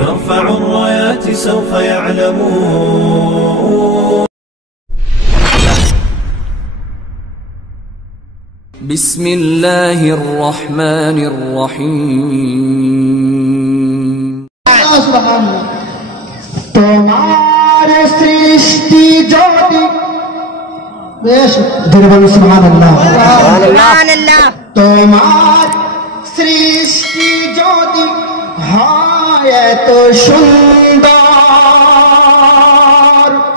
نرفع الرايات سوف يعلمون. بسم الله الرحمن الرحيم. তোমার সৃষ্টি যদি বেশ ধরে বলি সুবহানাল্লাহ সুবহানাল্লাহ। তোমার সৃষ্টি যদি হয় এত সুন্দর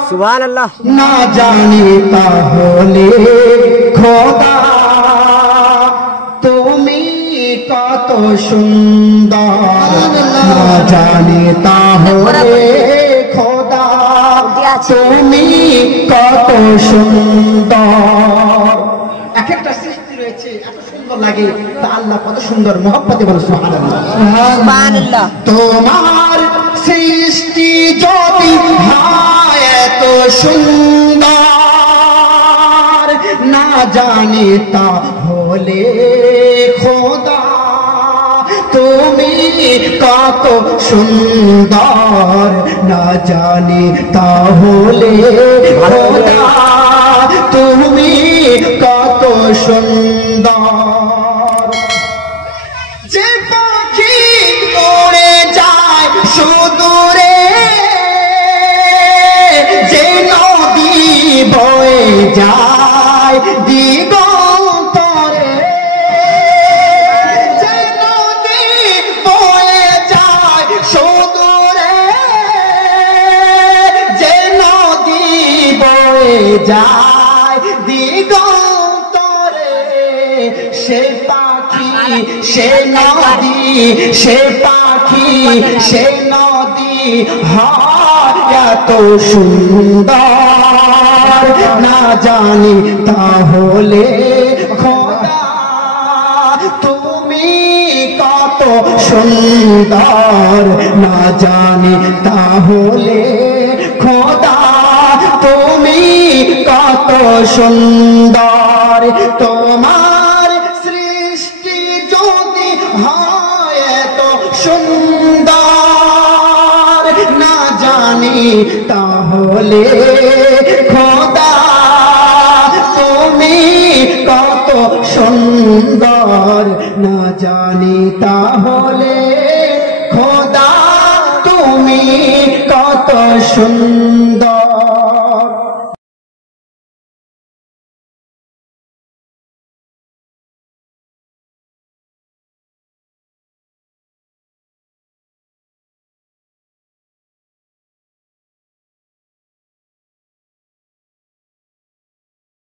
সুবহানাল্লাহ না জানি তাহলে খোদা তুমি কত সুন্দর না জানি তাহলে খোদা তুমি কত সুন্দর। এক একটা সৃষ্টি রয়েছে এত সুন্দর লাগে তা আল্লাহ কত সুন্দর মহব্বতে বলে সুবহানাল্লাহ সুবহানাল্লাহ। তোমার সৃষ্টি যদি হয় এত সুন্দর না জানি তাহলে খোদা তুমি কত সুন্দর না জানি তাহলে খোদা তুমি কত সুন্দর। যে পাখি উড়ে যায় সুদূরে, যে নদী বয়ে যায় দিগন্তরে, যে নদী বয়ে যায় সুদূরে, যে নদী বয়ে যায় দিগন্তরে, সে পাখি সে নদী সে পাখি সে নদী হয় এত সুন্দর না জানি তাহলে খোদা তুমি কত সুন্দর না জানি তাহলে খোদা তুমি কত সুন্দর। তোমার সৃষ্টি যদি হয় এত সুন্দর না জানি তাহলে খোদা তুমি কত সুন্দর না জানি তাহলে খোদা তুমি কত সুন্দর।